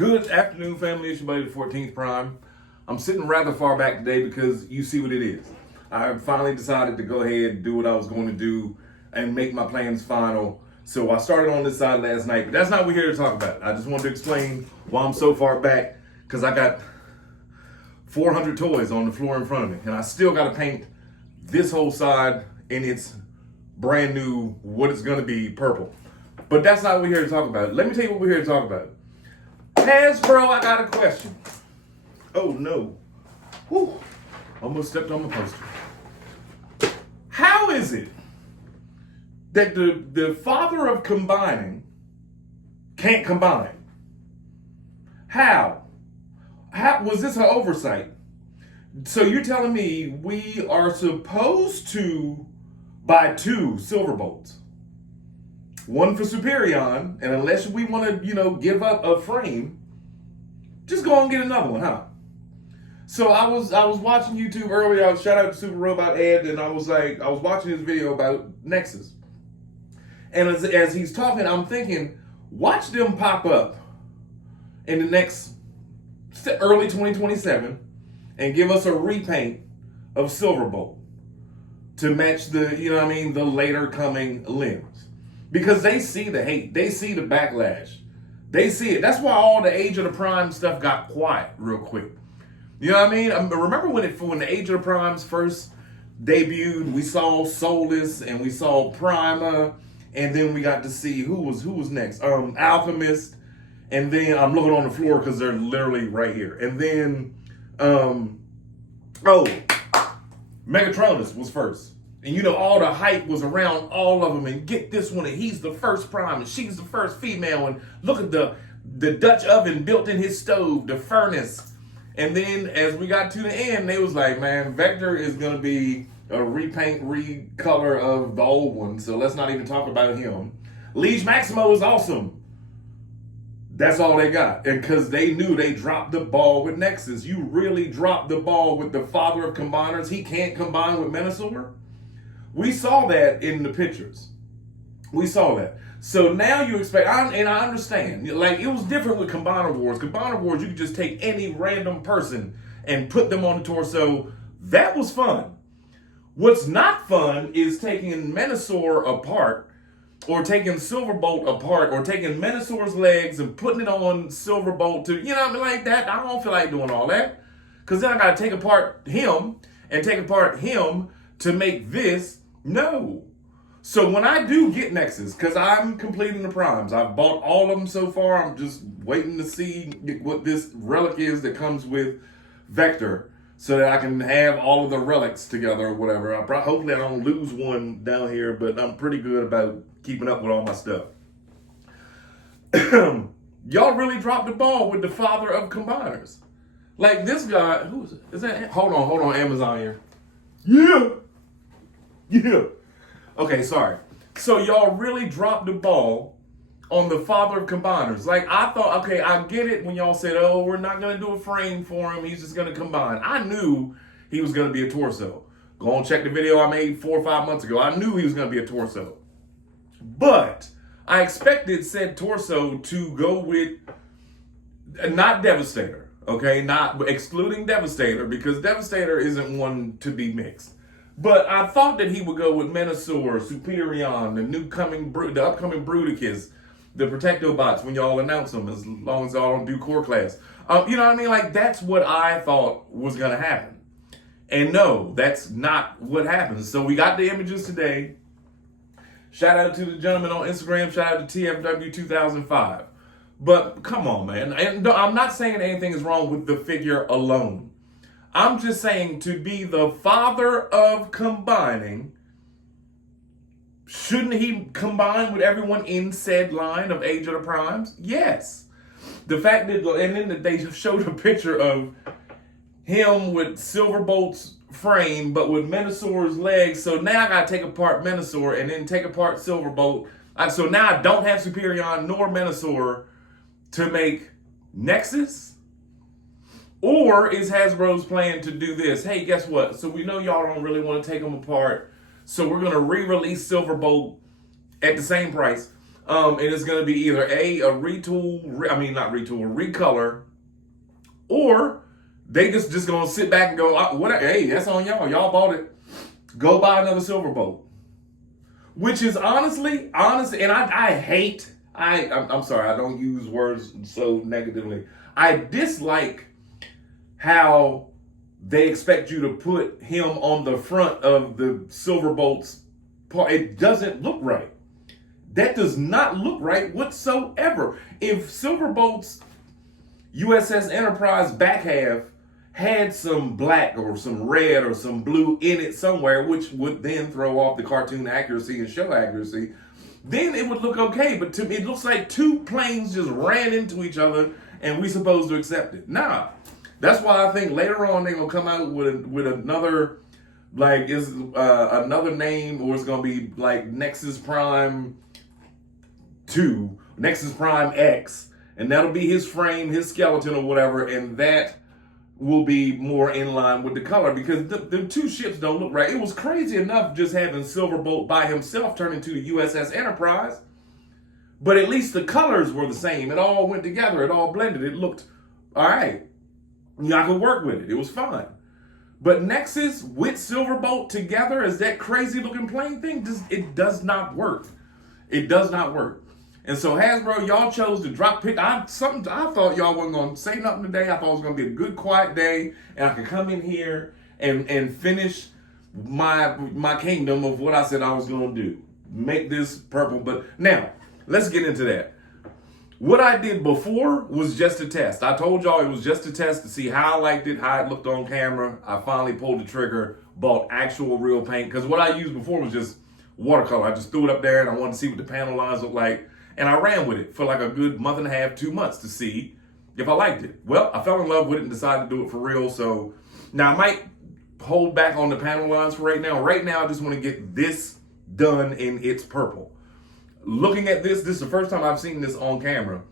Good afternoon, family. It's your buddy, the 14th Prime. I'm sitting rather far back today because you see what it is. I finally decided to go ahead and do what I was going to do and make my plans final. So I started on this side last night, but that's not what we're here to talk about. I just wanted to explain why I'm so far back, because I got 400 toys on the floor in front of me, and I still got to paint this whole side in its brand new, what it's going to be, purple. But that's not what we're here to talk about. Let me tell you what we're here to talk about. Hasbro, I got a question. Oh no. Whew. Almost stepped on my poster. How is it that the father of combining can't combine? How was this an oversight? So you're telling me we are supposed to buy 2 silver bolts? One for Superion, and unless we want to, give up a frame, just go and get another one, huh? So I was watching YouTube earlier. Shout out to Super Robot Ed, and I was watching his video about Nexus. And as he's talking, I'm thinking, watch them pop up in the next early 2027 and give us a repaint of Silverbolt to match the, the later coming limbs. Because they see the hate. They see the backlash. They see it. That's why all the Age of the Prime stuff got quiet real quick. You know what I mean? Remember when the Age of the Primes first debuted, we saw Solus and we saw Prima, and then we got to see who was next? Alchemist, and then I'm looking on the floor because they're literally right here. And then Megatronus was first. And all the hype was around all of them, and get this one, and he's the first Prime, and she's the first female, and look at the Dutch oven built in his stove, the furnace. And then as we got to the end, they was like, man, Vector is going to be a repaint, recolor of the old one, so let's not even talk about him. Liege Maximo is awesome. That's all they got. And because they knew they dropped the ball with Nexus. You really dropped the ball with the father of combiners. He can't combine with Menasor. We saw that in the pictures. We saw that. So now you expect, and I understand, like it was different with Combiner Wars. Combiner Wars, you could just take any random person and put them on the torso. That was fun. What's not fun is taking Menasor apart, or taking Silverbolt apart, or taking Menasor's legs and putting it on Silverbolt to, like that. I don't feel like doing all that. Because then I got to take apart him and take apart him to make this. No. So when I do get Nexus, because I'm completing the primes, I've bought all of them so far. I'm just waiting to see what this relic is that comes with Vector, so that I can have all of the relics together or whatever. Hopefully I don't lose one down here, but I'm pretty good about keeping up with all my stuff. Y'all really dropped the ball with the father of combiners. Like this guy, who is it? Is that? Hold on, Amazon here. Yeah. Okay, sorry. So y'all really dropped the ball on the father of combiners. Like I thought, okay, I get it when y'all said, oh, we're not going to do a frame for him. He's just going to combine. I knew he was going to be a torso. Go and check the video I made 4 or 5 months ago. I knew he was going to be a torso. But I expected said torso to go with, not Devastator, okay? Not excluding Devastator, because Devastator isn't one to be mixed. But I thought that he would go with Menasor, Superion, the upcoming Bruticus, the Protectobots when y'all announce them, as long as y'all don't do core class. You know what I mean? Like, that's what I thought was going to happen. And no, that's not what happens. So we got the images today. Shout out to the gentleman on Instagram. Shout out to TFW2005. But come on, man. And I'm not saying anything is wrong with the figure alone. I'm just saying, to be the father of combining, shouldn't he combine with everyone in said line of Age of the Primes? Yes. The fact that, and then they showed a picture of him with Silverbolt's frame, but with Menasor's legs. So now I got to take apart Menasor and then take apart Silverbolt. So now I don't have Superion nor Menasor to make Nexus? Or is Hasbro's plan to do this? Hey, guess what? So we know y'all don't really want to take them apart. So we're going to re-release Silverbolt at the same price. And it's going to be either a retool, not retool, a recolor, or they just going to sit back and go, whatever. Hey, that's on y'all. Y'all bought it. Go buy another Silverbolt. Which is honest, and I hate, I'm sorry, I don't use words so negatively. I dislike how they expect you to put him on the front of the Silverbolt's part. It doesn't look right. That does not look right whatsoever. If Silverbolt's USS Enterprise back half had some black or some red or some blue in it somewhere, which would then throw off the cartoon accuracy and show accuracy, then it would look okay. But to me, it looks like two planes just ran into each other and we supposed to accept it. Nah. That's why I think later on they're gonna come out with another, like, is another name, or it's gonna be like Nexus Prime 2, Nexus Prime X, and that'll be his frame, his skeleton, or whatever, and that will be more in line with the color, because the two ships don't look right. It was crazy enough just having Silverbolt by himself turn into the USS Enterprise, but at least the colors were the same. It all went together. It all blended. It looked all right. I could work with it. It was fun. But Nexus with Silverbolt together as that crazy looking plane thing, it does not work. It does not work. And so Hasbro, y'all chose to drop pick. I thought y'all wasn't gonna say nothing today. I thought it was gonna be a good quiet day, and I could come in here and finish my kingdom of what I said I was gonna do. Make this purple. But now, let's get into that. What I did before was just a test. I told y'all it was just a test to see how I liked it, how it looked on camera. I finally pulled the trigger, bought actual real paint, because what I used before was just watercolor. I just threw it up there and I wanted to see what the panel lines looked like. And I ran with it for like a good month and a half, 2 months to see if I liked it. Well, I fell in love with it and decided to do it for real. So now I might hold back on the panel lines for right now. Right now, I just want to get this done in its purple. Looking at this is the first time I've seen this on camera.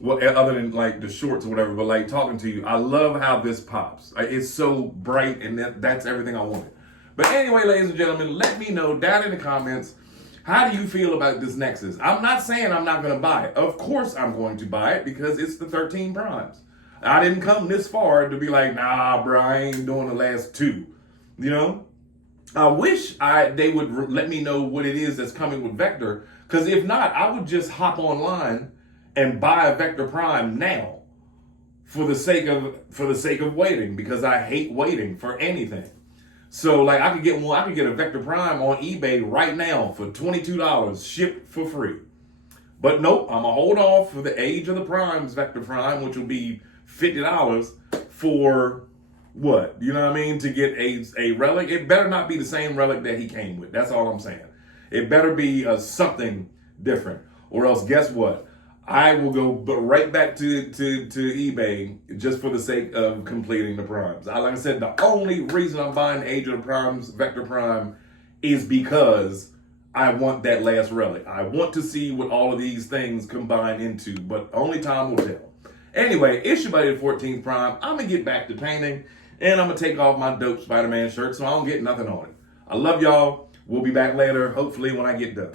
Well, other than like the shorts or whatever, but like talking to you, I love how this pops. It's so bright, and that's everything I wanted. But anyway, ladies and gentlemen, let me know down in the comments, how do you feel about this Nexus? I'm not saying I'm not going to buy it. Of course I'm going to buy it because it's the 13 primes. I didn't come this far to be like, nah, bro, I ain't doing the last two. You know? I wish they would let me know what it is that's coming with Vector, because if not, I would just hop online and buy a Vector Prime now for the sake of waiting, because I hate waiting for anything. So like I could get a Vector Prime on eBay right now for $22, shipped for free. But nope, I'm gonna hold off for the Age of the Primes Vector Prime, which will be $50 for what? You know what I mean? To get a relic. It better not be the same relic that he came with. That's all I'm saying. It better be something different. Or else guess what? I will go right back to eBay just for the sake of completing the primes. Like I said, the only reason I'm buying Age of the Primes Vector Prime is because I want that last relic. I want to see what all of these things combine into, but only time will tell. Anyway, it's your buddy the 14th Prime. I'm going to get back to painting, and I'm going to take off my dope Spider-Man shirt so I don't get nothing on it. I love y'all. We'll be back later, hopefully when I get done.